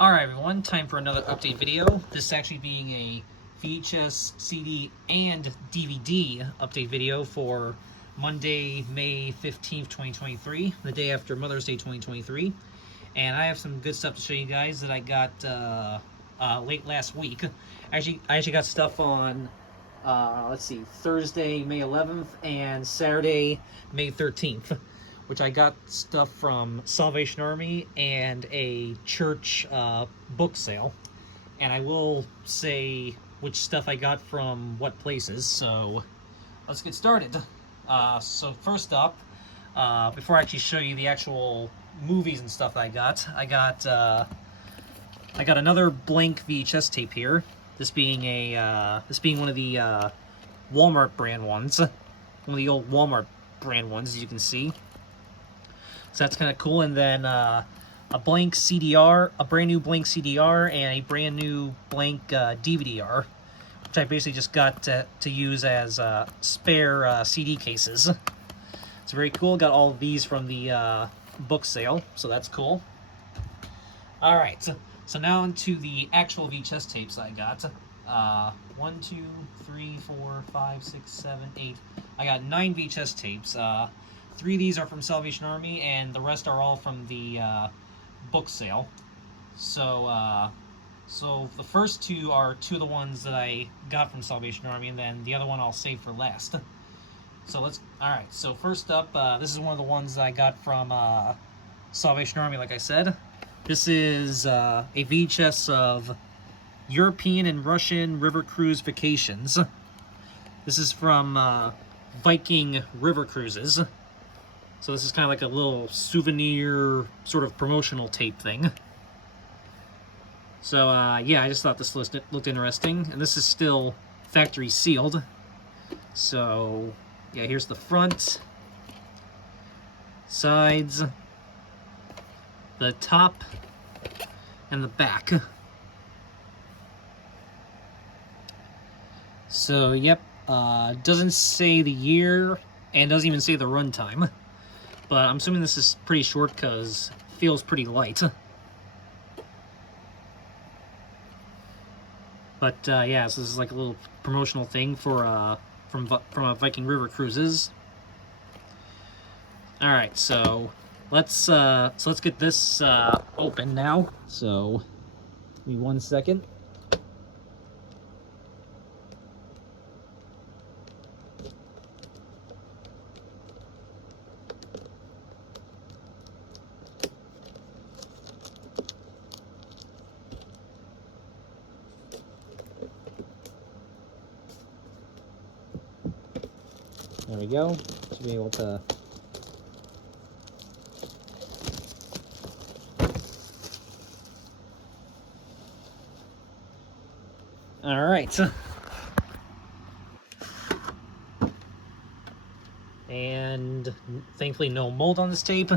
Alright everyone, time for another update video. This actually being a VHS, CD, and DVD update video for Monday, May 15th, 2023, the day after Mother's Day 2023. And I have some good stuff to show you guys that I got late last week. I actually got stuff on, let's see, Thursday, May 11th, and Saturday, May 13th. Which I got stuff from Salvation Army and a church book sale. And I will say which stuff I got from what places, so let's get started. So first up, before I actually show you the actual movies and stuff I got another blank VHS tape here. This being one of the Walmart brand ones, one of the old Walmart brand ones, as you can see. So that's kind of cool. And then a blank CDR, a brand new blank CDR, and a brand new blank DVD-R, which I basically just got to use as spare CD cases. It's very cool. Got all of these from the book sale, so that's cool. All right, so now into the actual VHS tapes I got. 1, 2, 3, 4, 5, 6, 7, 8. I got 9 VHS tapes. 3 of these are from Salvation Army, and the rest are all from the book sale. So, so the first 2 are 2 of the ones that I got from Salvation Army, and then the other one I'll save for last. So alright, so first up, this is one of the ones that I got from Salvation Army, like I said. This is a VHS of European and Russian River Cruise Vacations. This is from Viking River Cruises. So this is kind of like a little souvenir, sort of promotional tape thing. So, yeah, I just thought this looked interesting. And this is still factory sealed. So, yeah, here's the front, sides, the top, and the back. So, yep, doesn't say the year, and doesn't even say the runtime. But I'm assuming this is pretty short because it feels pretty light. But yeah, so this is like a little promotional thing for from Viking River Cruises. All right, so let's get this open now. So give me 1 second. There we go. Should be able to. All right. And thankfully no mold on this tape.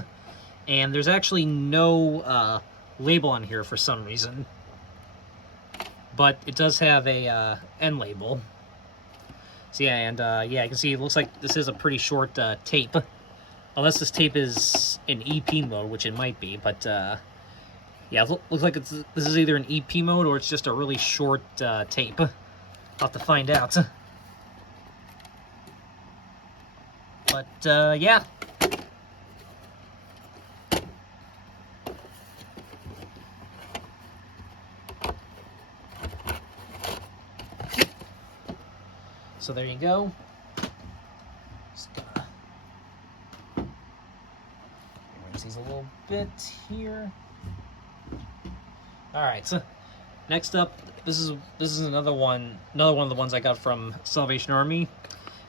And there's actually no label on here for some reason. But it does have a end label. So yeah, and yeah, you can see it looks like this is a pretty short tape. Unless this tape is in EP mode, which it might be, but yeah, it looks like this is either an EP mode or it's just a really short tape. I'll have to find out. But yeah. So there you go. Just gonna raise these a little bit here. All right. So next up, this is another one of the ones I got from Salvation Army.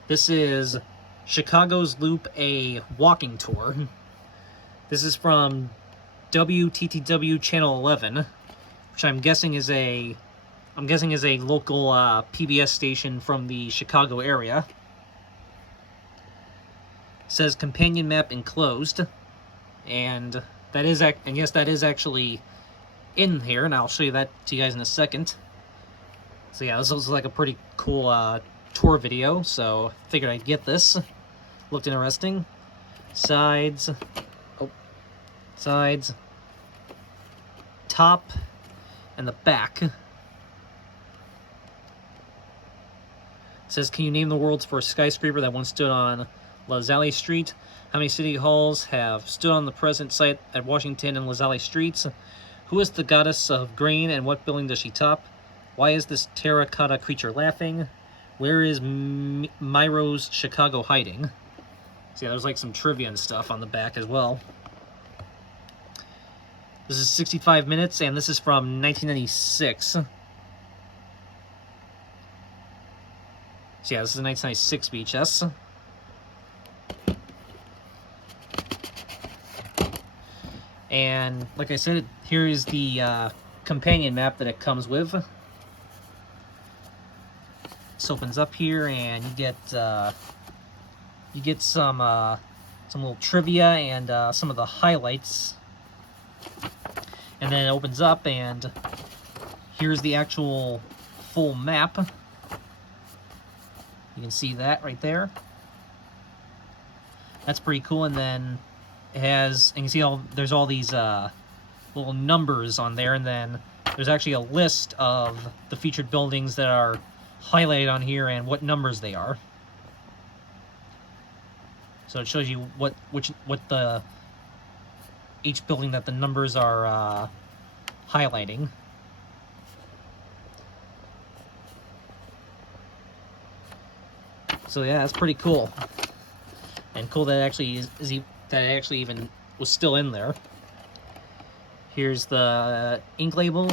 This is Chicago's Loop, a walking tour. This is from WTTW Channel 11, which I'm guessing is a local PBS station from the Chicago area. It says companion map enclosed, and yes, that is actually in here, and I'll show you that to you guys in a second. So yeah, this looks like a pretty cool tour video, so I figured I'd get this. Looked interesting. Sides, top, and the back. It says, can you name the world's first skyscraper that once stood on LaSalle Street? How many city halls have stood on the present site at Washington and LaSalle Streets? Who is the goddess of grain, and what building does she top? Why is this terracotta creature laughing? Where is Myro's Chicago hiding? So yeah, there's like some trivia and stuff on the back as well. This is 65 minutes, and this is from 1996. So yeah, this is a 1996 VHS. And like I said, here is the companion map that it comes with. This opens up here, and you get some little trivia and some of the highlights. And then it opens up, and here's the actual full map. You can see that right there. That's pretty cool. And then it has, and you can see there's all these little numbers on there, and then there's actually a list of the featured buildings that are highlighted on here and what numbers they are. So it shows you what each building that the numbers are highlighting. So yeah, that's pretty cool, and cool that it actually that it actually even was still in there. Here's the ink label,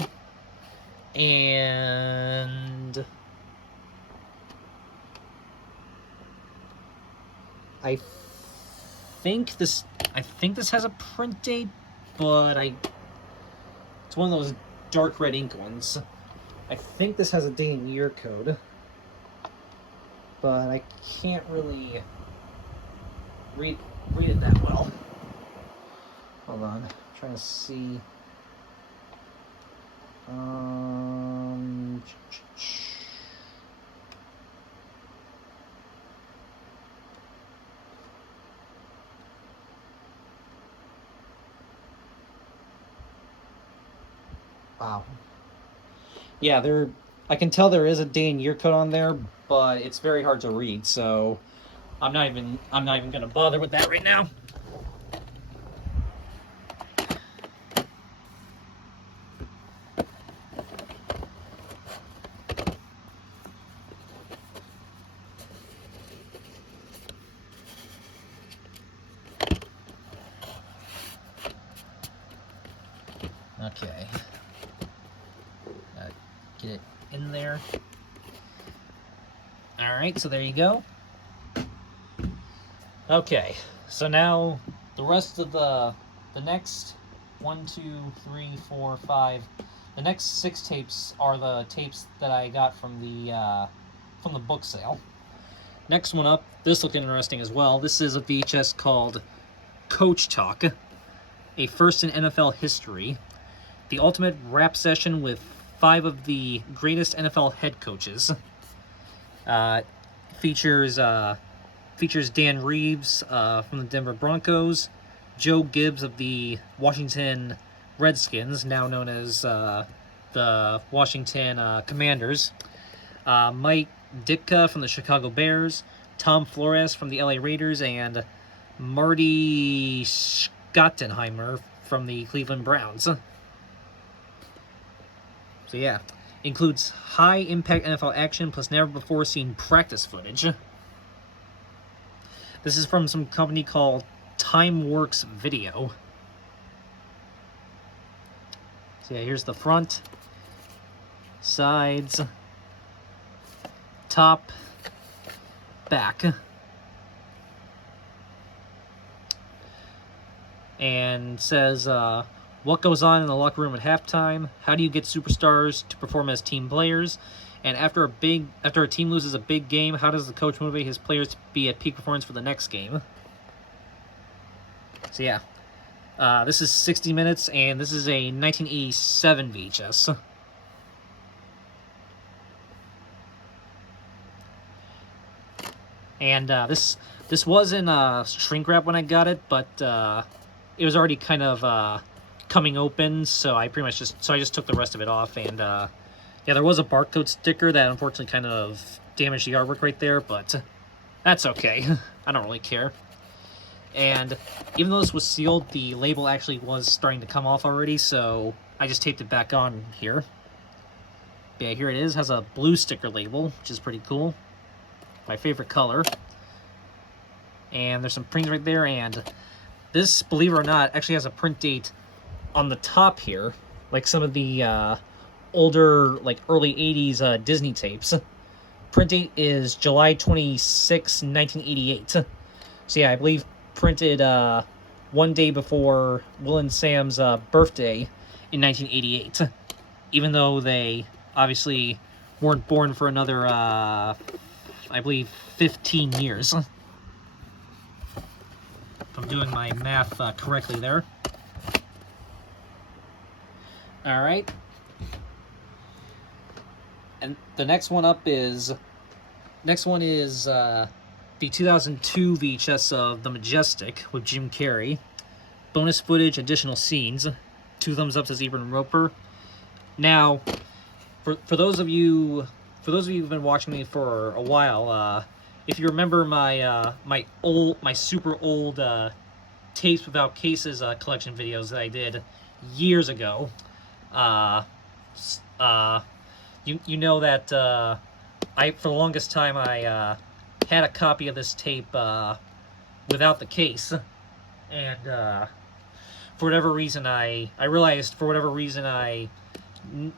and I think this has a print date, but it's one of those dark red ink ones. I think this has a date and year code, but I can't really read it that well. Hold on, I'm trying to see. Wow. Yeah, I can tell there is a day and year code on there, but it's very hard to read, so I'm not even gonna bother with that right now. Okay. Get it in there. Alright, so there you go. Okay, so now the rest of the next 1, 2, 3, 4, 5, the next 6 tapes are the tapes that I got from the book sale. Next one up, this looked interesting as well. This is a VHS called Coach Talk, a first in NFL history. The ultimate rap session with 5 of the greatest NFL head coaches. Features Dan Reeves from the Denver Broncos, Joe Gibbs of the Washington Redskins, now known as the Washington Commanders, Mike Ditka from the Chicago Bears, Tom Flores from the LA Raiders, and Marty Schottenheimer from the Cleveland Browns. So yeah, includes high-impact NFL action plus never-before-seen practice footage. This is from some company called TimeWorks Video. So yeah, here's the front, sides, top, back. And says, what goes on in the locker room at halftime? How do you get superstars to perform as team players? And after a team loses a big game, how does the coach motivate his players to be at peak performance for the next game? So yeah, this is 60 minutes, and this is a 1987 VHS. And this was in shrink wrap when I got it, but it was already kind of coming open, so I pretty much just took the rest of it off. And yeah, there was a barcode sticker that unfortunately kind of damaged the artwork right there, but that's okay. I don't really care. And even though this was sealed, the label actually was starting to come off already, so I just taped it back on here. But yeah, here it is. Has a blue sticker label, which is pretty cool. My favorite color. And there's some prints right there, and this, believe it or not, actually has a print date on the top here, like some of the older, like early 80s Disney tapes. Print date is July 26, 1988. So yeah, I believe printed one day before Will and Sam's birthday in 1988, even though they obviously weren't born for another, I believe, 15 years. If I'm doing my math correctly there. Alright. And the next one up is... the 2002 VHS of The Majestic with Jim Carrey. Bonus footage, additional scenes. 2 thumbs up, says Ebert and Roper. Now, for those of you who've been watching me for a while, if you remember my my super old tapes without cases collection videos that I did years ago, you know that for the longest time I had a copy of this tape without the case, and for whatever reason I realized I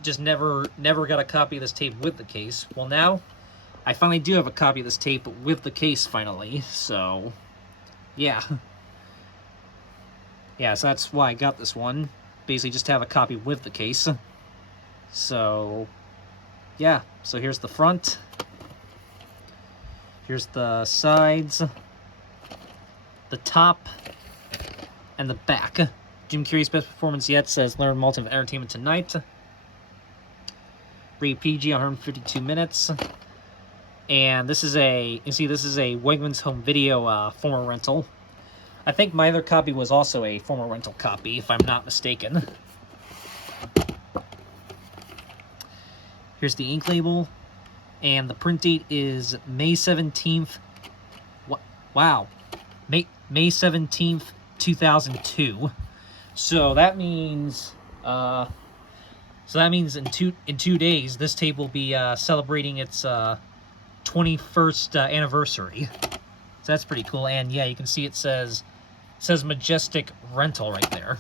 just never got a copy of this tape with the case. Well, now I finally do have a copy of this tape with the case finally, so yeah. Yeah, so that's why I got this one. Basically just have a copy with the case. So yeah, so here's the front. Here's the sides, the top, and the back. Jim Carrey's best performance yet, says Leonard Maltin of Entertainment Tonight. Rated PG, 152 minutes. And this is a Wegmans Home Video former rental. I think my other copy was also a former rental copy, if I'm not mistaken. Here's the ink label. And the print date is May 17th. Wow. May 17th, 2002. So that means in two days this tape will be celebrating its 21st anniversary. So that's pretty cool. And yeah, you can see it says Majestic Rental right there.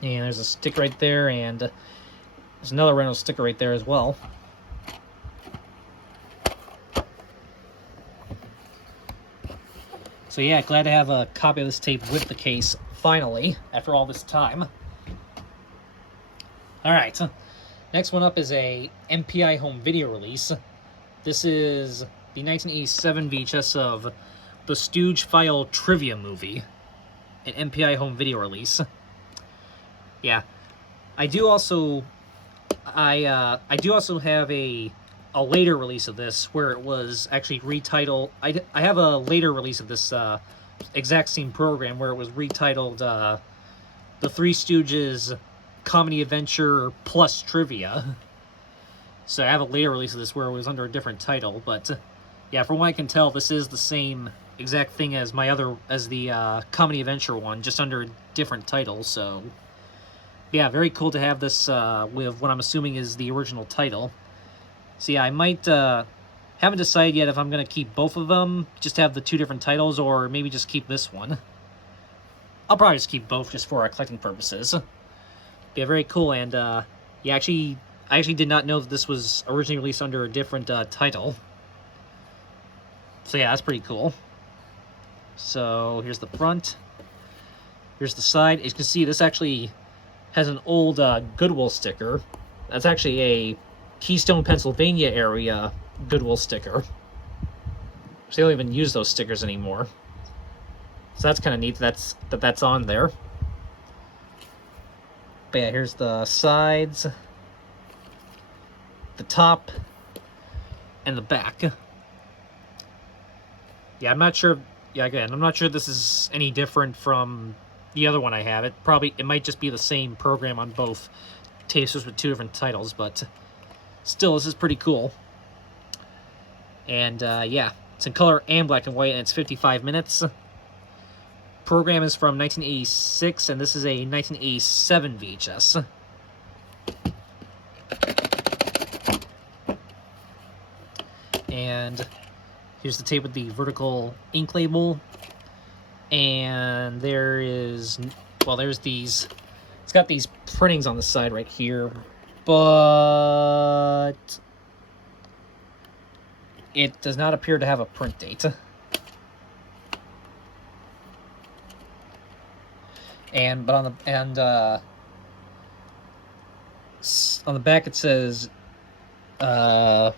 And there's a sticker right there, and there's another rental sticker right there as well. So yeah, glad to have a copy of this tape with the case, finally, after all this time. Alright, next one up is a MPI home video release. This is the 1987 VHS of the Stooge File Trivia Movie, an MPI home video release. Yeah, I do also have a later release of this where it was actually retitled. I have a later release of this exact same program where it was retitled The Three Stooges Comedy Adventure Plus Trivia. So I have a later release of this where it was under a different title, but yeah, from what I can tell, this is the same exact thing as the Comedy Adventure one, just under a different title. So yeah, very cool to have this with what I'm assuming is the original title. So yeah, I might, haven't decided yet if I'm going to keep both of them, just have the 2 different titles, or maybe just keep this one. I'll probably just keep both just for collecting purposes. Yeah, very cool, and yeah, I actually did not know that this was originally released under a different title. So yeah, that's pretty cool. So here's the front. Here's the side. As you can see, this actually has an old Goodwill sticker. That's actually a Keystone, Pennsylvania area Goodwill sticker. So they don't even use those stickers anymore. So that's kind of neat that's on there. But yeah, here's the sides, the top, and the back. Yeah, I'm not sure. Yeah, again, I'm not sure this is any different from the other one I have. It might just be the same program on both tapes with two different titles, but still, this is pretty cool. And yeah, it's in color and black and white, and it's 55 minutes. Program is from 1986, and this is a 1987 VHS. And here's the tape with the vertical ink label. And there's these, it's got these printings on the side right here, but it does not appear to have a print date. But on the back it says, so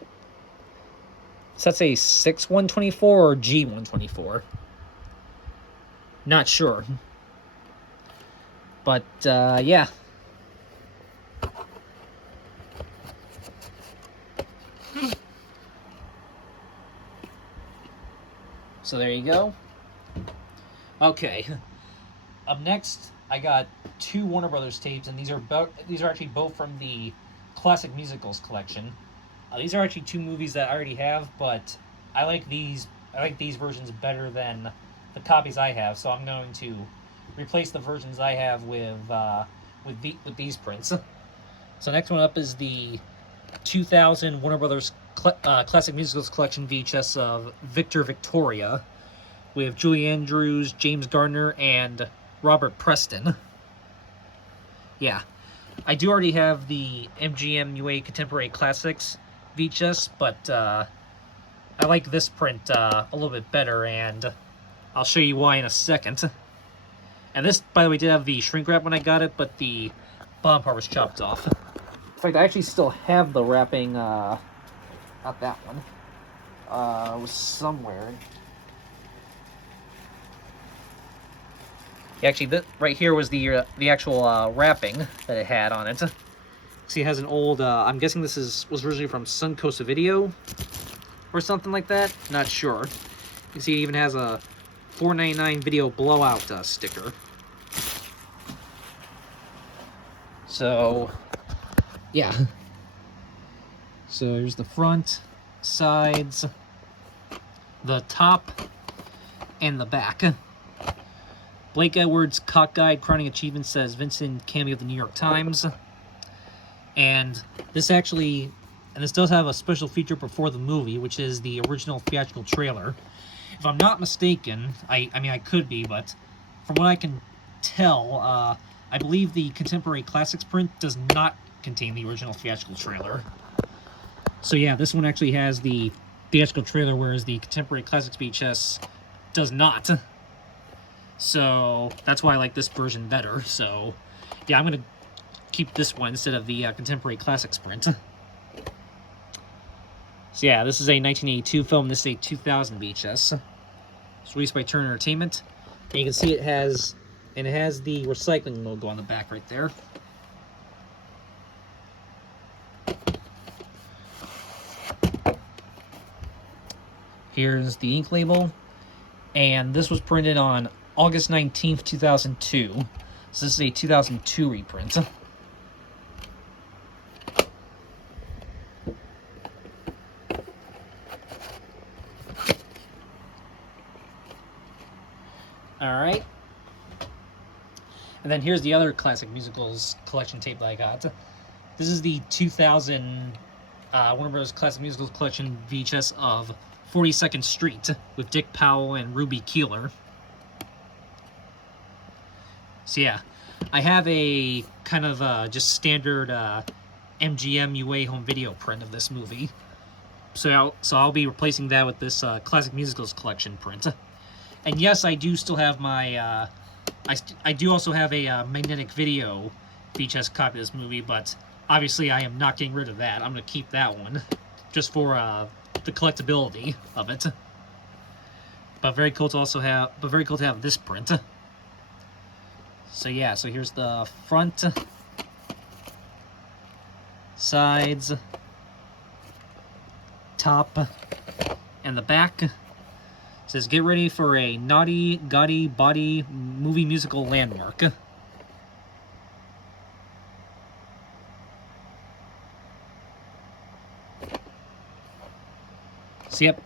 that's a 6/124 or G/124. Not sure. But yeah. So there you go. Okay. Up next, I got two Warner Brothers tapes, and these are actually both from the Classic Musicals collection. These are actually two movies that I already have, but I like these versions better than the copies I have. So I'm going to replace the versions I have with these prints. So next one up is the 2000 Warner Brothers Classic Musicals collection VHS of Victor Victoria, with Julie Andrews, James Garner, and Robert Preston. Yeah, I do already have the MGM UA Contemporary Classics VHS, but I like this print a little bit better, and I'll show you why in a second. And this, by the way, did have the shrink wrap when I got it, but the bottom part was chopped off. In fact, I actually still have the wrapping, not that one. It was somewhere. Actually, this right here was the actual wrapping that it had on it. See, it has an old, I'm guessing this was originally from Suncoast Video or something like that. Not sure. You see, it even has a $4.99 video blowout sticker. So, yeah. So here's the front, sides, the top, and the back. Blake Edwards' Cockeyed Crowning Achievement says Vincent cameo of the New York Times. And this does have a special feature before the movie, which is the original theatrical trailer. If I'm not mistaken, I mean I could be, but from what I can tell, I believe the Contemporary Classics print does not contain the original theatrical trailer. So yeah, this one actually has the theatrical trailer, whereas the Contemporary Classics VHS does not. So that's why I like this version better. So yeah, I'm going to keep this one instead of the Contemporary Classics print. So yeah, this is a 1982 film. This is a 2000 VHS. It's released by Turner Entertainment. And you can see it has the recycling logo on the back right there. Here's the ink label. And this was printed on August 19th, 2002. So this is a 2002 reprint. Alright. And then here's the other Classic Musicals collection tape that I got. This is the 2000 Warner Bros. Classic Musicals collection VHS of 42nd Street with Dick Powell and Ruby Keeler. So yeah, I have a kind of just standard MGM UA home video print of this movie. So I'll be replacing that with this Classic Musicals collection print. And yes, I do still have my I do also have a magnetic video VHS copy of this movie, but obviously I am not getting rid of that. I'm going to keep that one just for the collectability of it. But very cool to have this print. So yeah, so here's the front, sides, top, and the back. says, get ready for a naughty, gaudy, body movie musical landmark. So, yep,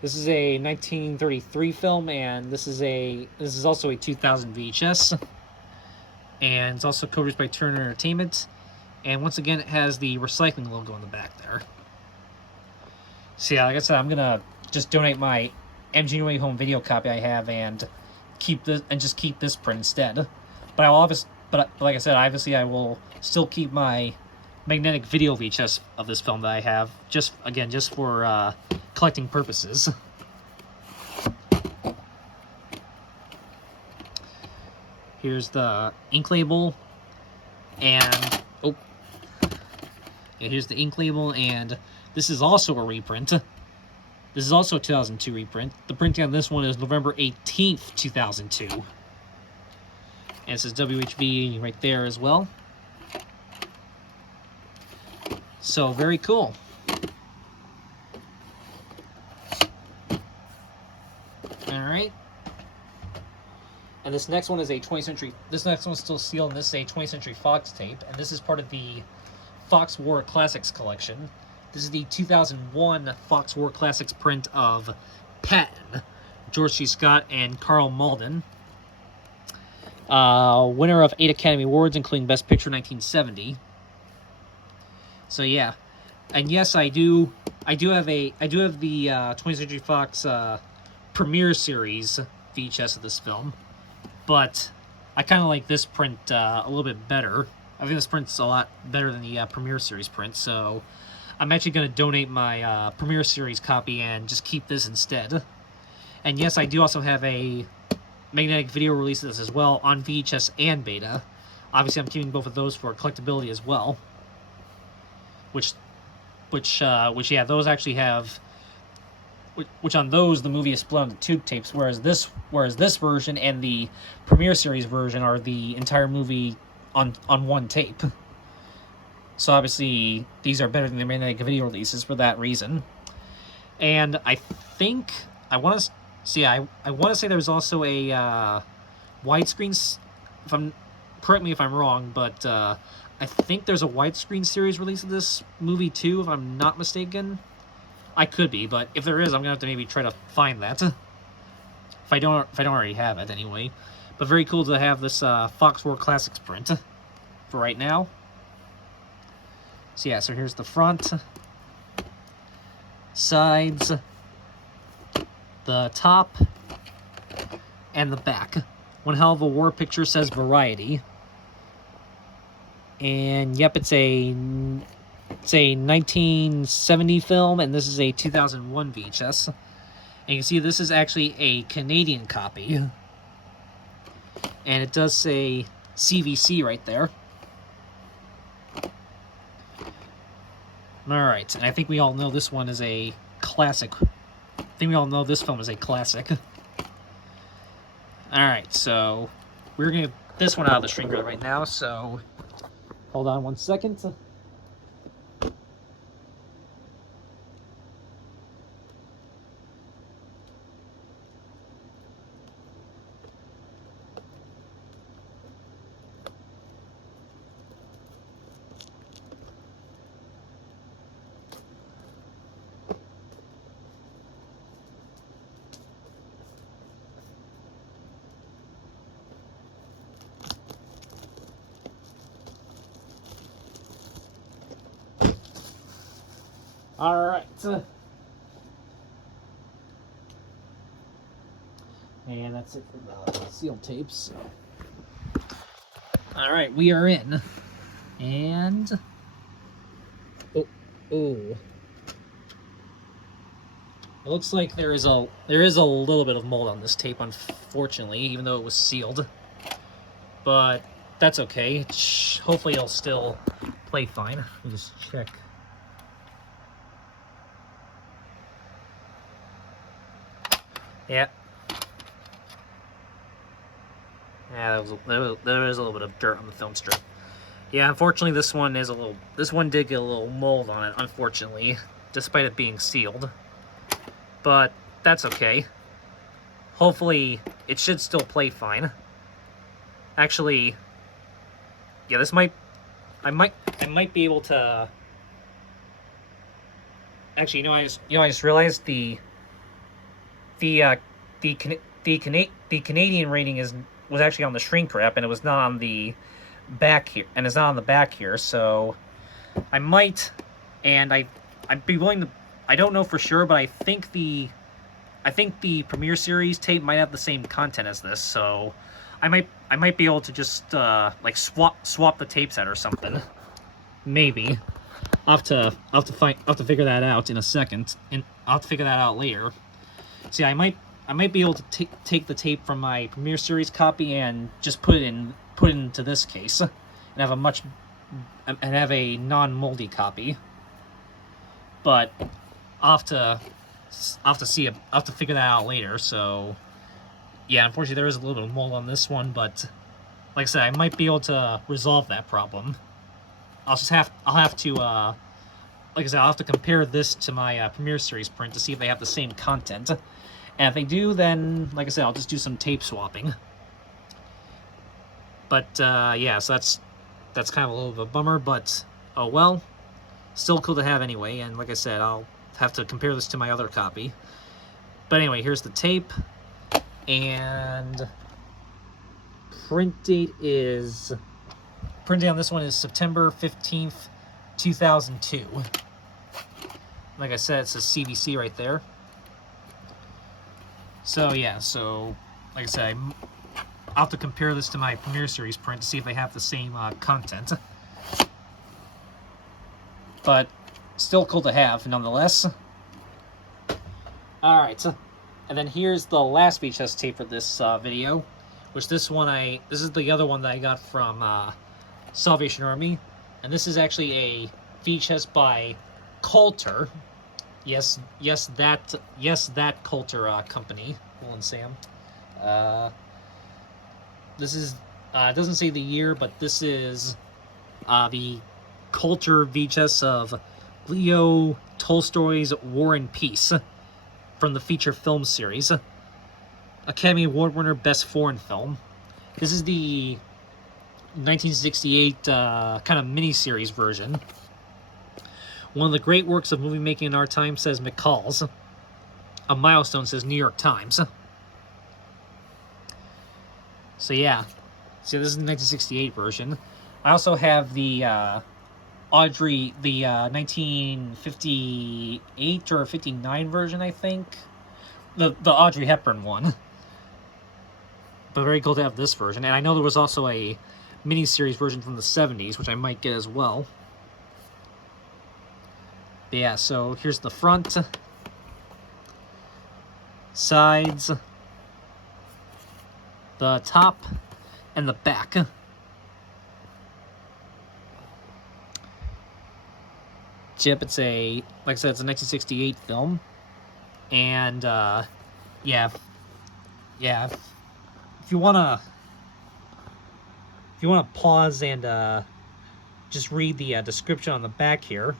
this is a 1933 film, and this is also a 2000 VHS, and it's also co-produced by Turner Entertainment, and once again, it has the recycling logo on the back there. So yeah, like I said, I'm gonna just donate my MG No Way Home video copy I have and keep this print instead. But like I said, obviously I will still keep my magnetic video VHS of this film that I have, just for collecting purposes. Here's the ink label, and here's the ink label, and this is also a reprint. This is also a 2002 reprint. The printing on this one is November 18th, 2002. And it says WHV right there as well. So, very cool. Alright. And this next one is a 20th century... This next one's still sealed, and this is a 20th Century Fox tape. And this is part of the Fox War Classics collection. This is the 2001 Fox War Classics print of Patton, George C. Scott and Carl Malden. Winner of 8 Academy Awards, including Best Picture 1970. So yeah, and yes, I do have the 20th Century Fox premiere series VHS of this film, but I kind of like this print a little bit better. I think this print's a lot better than the premiere series print, so I'm actually going to donate my premiere series copy and just keep this instead. And yes, I do also have a magnetic video release of this as well on VHS and beta. Obviously, I'm keeping both of those for collectability as well. Which yeah, those actually have. Which on those the movie is split onto 2 tapes, whereas this version and the premiere series version are the entire movie on 1 tape. So obviously these are better than the magnetic video releases for that reason. And I think I want to see. I want to say there's also a widescreen. Correct me if I'm wrong, but I think there's a widescreen series release of this movie too, if I'm not mistaken. I could be, but if there is, I'm gonna have to maybe try to find that. If I don't already have it anyway. But very cool to have this Fox War Classics print for right now. So yeah, so here's the front, sides, the top, and the back. One hell of a war picture, says Variety. And yep, it's a 1970 film, and this is a 2001 VHS. And you can see this is actually a Canadian copy. And it does say CVC right there. Alright, and I think we all know this one is a classic. I think we all know this film is a classic. Alright, so we're going to get this one out of the shrink right now, so hold on 1 second. Alright. And that's it for the sealed tapes. So. Alright, we are in. And oh. It looks like there is a little bit of mold on this tape, unfortunately, even though it was sealed. But that's okay. Hopefully it'll still play fine. Let me just check. Yeah. Yeah, there is a little bit of dirt on the film strip. Yeah, unfortunately this one did get a little mold on it, unfortunately, despite it being sealed. But that's okay. Hopefully, it should still play fine. Actually, yeah, this might... I might be able to... Actually, I just realized the Canadian rating was actually on the shrink wrap, and it was not on the back here, and it's not on the back here. So I might, and I'd be willing to. I don't know for sure, but I think the Premiere Series tape might have the same content as this. So I might be able to just like swap the tapes out or something. Maybe. I'll have to figure that out in a second, and I'll have to figure that out later. See, I might be able to take the tape from my Premiere Series copy and just put it into this case, and have a non-moldy copy. But I'll have to figure that out later. So yeah, unfortunately there is a little bit of mold on this one, but like I said, I might be able to resolve that problem. I'll have to like I said, I'll have to compare this to my Premiere Series print to see if they have the same content. And if they do, then, like I said, I'll just do some tape swapping. But, yeah, so that's kind of a little bit of a bummer, but, oh well. Still cool to have anyway, and like I said, I'll have to compare this to my other copy. But anyway, here's the tape, and print date on this one is September 15th, 2002. Like I said, it says CBC right there. So yeah, like I said, I'll have to compare this to my Premiere Series print to see if they have the same content. But still cool to have, nonetheless. Alright, and then here's the last VHS tape for this video, which this is the other one that I got from Salvation Army, and this is actually a VHS by Coulter. Yes, that Coulter company, Will and Sam. This is it doesn't say the year, but this is the Coulter VHS of Leo Tolstoy's War and Peace from the feature film series. Academy Award winner, Best Foreign Film. This is the 1968 kind of mini-series version. One of the great works of movie making in our time, says McCall's. A milestone, says New York Times. So yeah. So this is the 1968 version. I also have the Audrey, the 1958 or 59 version, I think. The Audrey Hepburn one. But very cool to have this version. And I know there was also a mini-series version from the 70s, which I might get as well. But yeah, so here's the front, sides, the top, and the back. Yep, it's like I said, it's a 1968 film. And, yeah, if you wanna pause and, just read the description on the back here.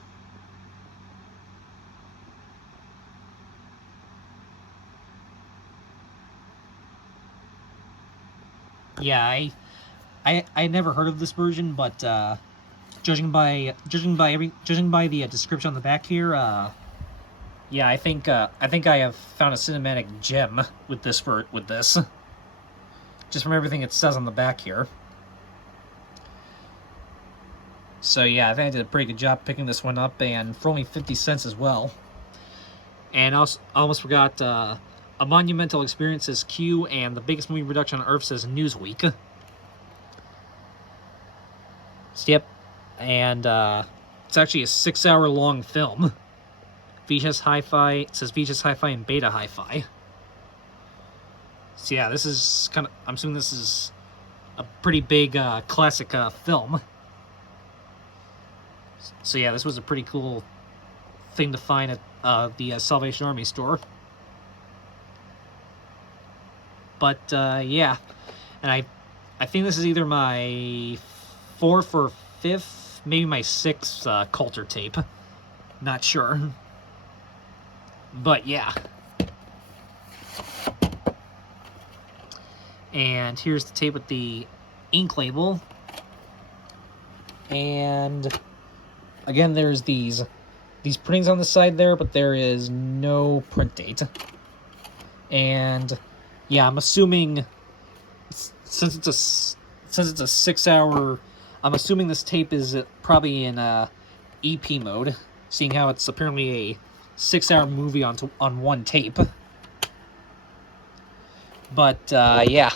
Yeah, I never heard of this version, but judging by the description on the back here, yeah, I think I have found a cinematic gem with this just from everything it says on the back here. So yeah, I think I did a pretty good job picking this one up, and for only 50 cents as well. And I almost forgot, a monumental experience, says Q, and the biggest movie production on Earth, says Newsweek. So, yep, and it's actually a 6-hour-long film. VHS Hi-Fi, it says VHS Hi-Fi and Beta Hi-Fi. So yeah, this is kind of, I'm assuming this is a pretty big classic film. So yeah, this was a pretty cool thing to find at the Salvation Army store. But yeah, and I think this is either my 4th or 5th, maybe my 6th Coulter tape. Not sure. But yeah. And here's the tape with the ink label. And again, there's these printings on the side there, but there is no print date. And yeah, I'm assuming since it's a 6-hour, I'm assuming this tape is probably in EP mode, seeing how it's apparently a 6-hour movie on one tape. But yeah.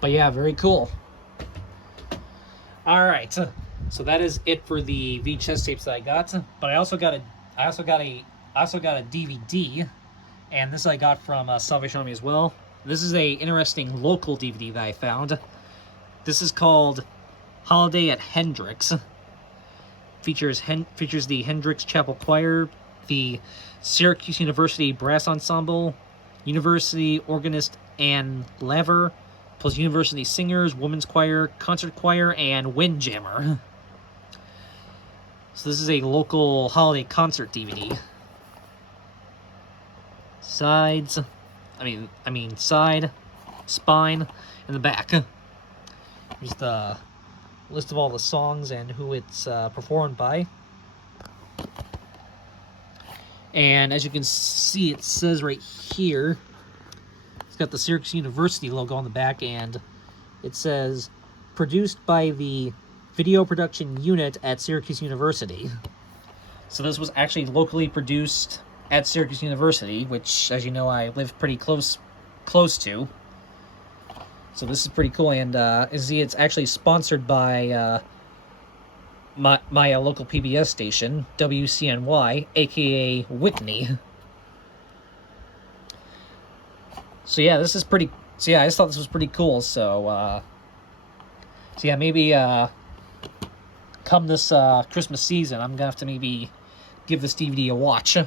But yeah, very cool. All right, so that is it for the VHS tapes that I got. But I also got a DVD, and this I got from Salvation Army as well. This is a interesting local DVD that I found. This is called Holiday at Hendrix. Features the Hendrix Chapel Choir, the Syracuse University Brass Ensemble, University organist Ann Laver, plus University Singers, Women's Choir, Concert Choir, and Windjammer. So this is a local holiday concert DVD. Sides, side, spine, and the back. Here's the list of all the songs and who it's performed by. And as you can see, it says right here, it's got the Syracuse University logo on the back, and it says, produced by the Video Production Unit at Syracuse University. So this was actually locally produced at Syracuse University, which, as you know, I live pretty close to. So this is pretty cool, and it's actually sponsored by my local PBS station, WCNY, aka Whitney. So yeah, this is pretty. So yeah, I just thought this was pretty cool. So yeah, maybe come this Christmas season, I'm gonna have to maybe give this DVD a watch.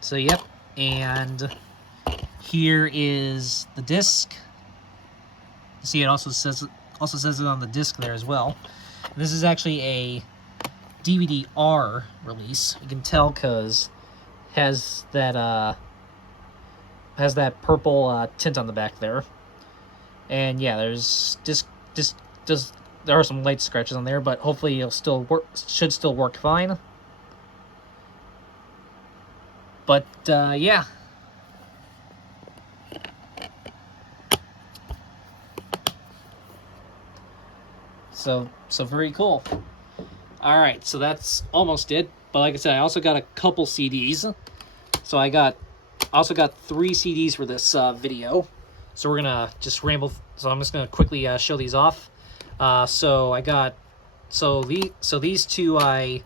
So yep, and here is the disc. You see, it also says it on the disc there as well. And this is actually a DVD-R release. You can tell because has that purple tint on the back there. And yeah, there's there are some light scratches on there, but hopefully it'll still work. Should still work fine. But yeah. So very cool. All right, so that's almost it. But like I said, I also got a couple CDs. So I also got 3 CDs for this video. So we're gonna just ramble. So I'm just gonna quickly show these off. These two I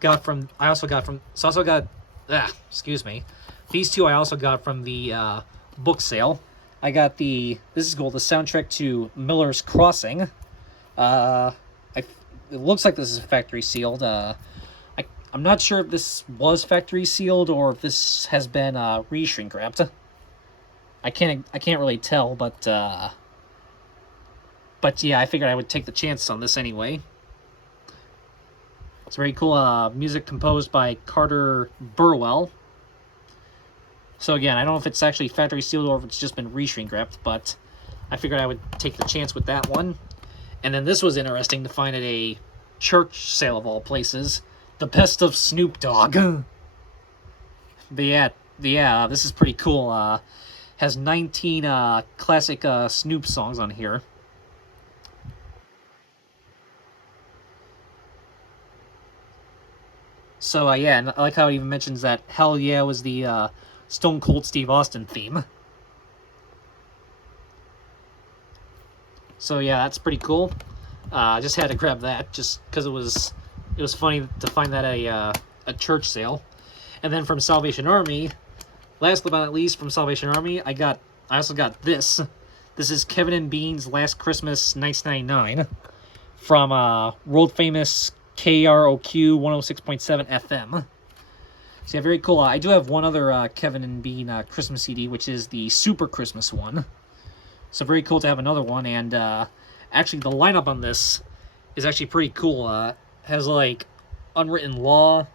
got from. Excuse me. These two I also got from the book sale. I got this is called the soundtrack to Miller's Crossing. It looks like this is factory sealed. I'm not sure if this was factory sealed or if this has been re-shrink wrapped. I can't really tell, but yeah, I figured I would take the chance on this anyway. It's very cool. Music composed by Carter Burwell. So again, I don't know if it's actually factory sealed or if it's just been re-shrink wrapped, but I figured I would take the chance with that one. And then this was interesting to find at a church sale of all places. The Best of Snoop Dogg. But yeah, this is pretty cool. Has 19 classic Snoop songs on here. So yeah, and I like how it even mentions that Hell Yeah was the Stone Cold Steve Austin theme. So yeah, that's pretty cool. I just had to grab that just because it was funny to find that at a church sale. And then from Salvation Army, last but not least, from Salvation Army, I also got this. This is Kevin and Bean's Last Christmas 1999 from world famous KROQ 106.7 FM. So yeah, very cool. I do have one other Kevin and Bean Christmas CD, which is the Super Christmas one. So very cool to have another one, and actually the lineup on this is actually pretty cool. Has like Unwritten Law,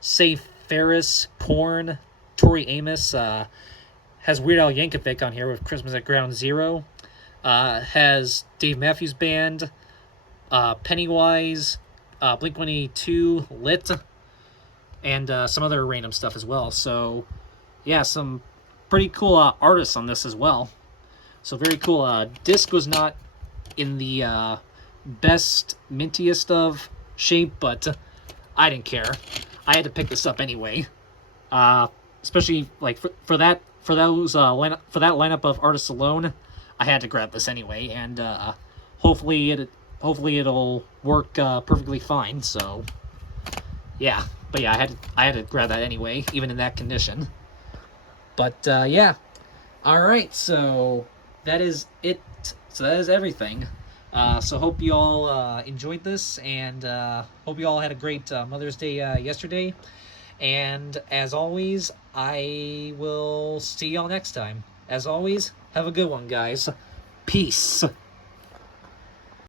Safe Ferris, Korn, Tori Amos. Has Weird Al Yankovic on here with Christmas at Ground Zero. Has Dave Matthews Band, Pennywise, Blink-182, Lit, and some other random stuff as well. So, yeah, some pretty cool artists on this as well. So very cool. Disc was not in the best, mintiest of shape, but I didn't care. I had to pick this up anyway. Especially like for that lineup of artists alone, I had to grab this anyway, and hopefully it'll work perfectly fine. So yeah, but yeah, I had to grab that anyway, even in that condition. But yeah, all right. So that is it. So that is everything. So hope you all enjoyed this, and hope you all had a great Mother's Day yesterday. And as always, I will see y'all next time. As always, have a good one, guys. Peace.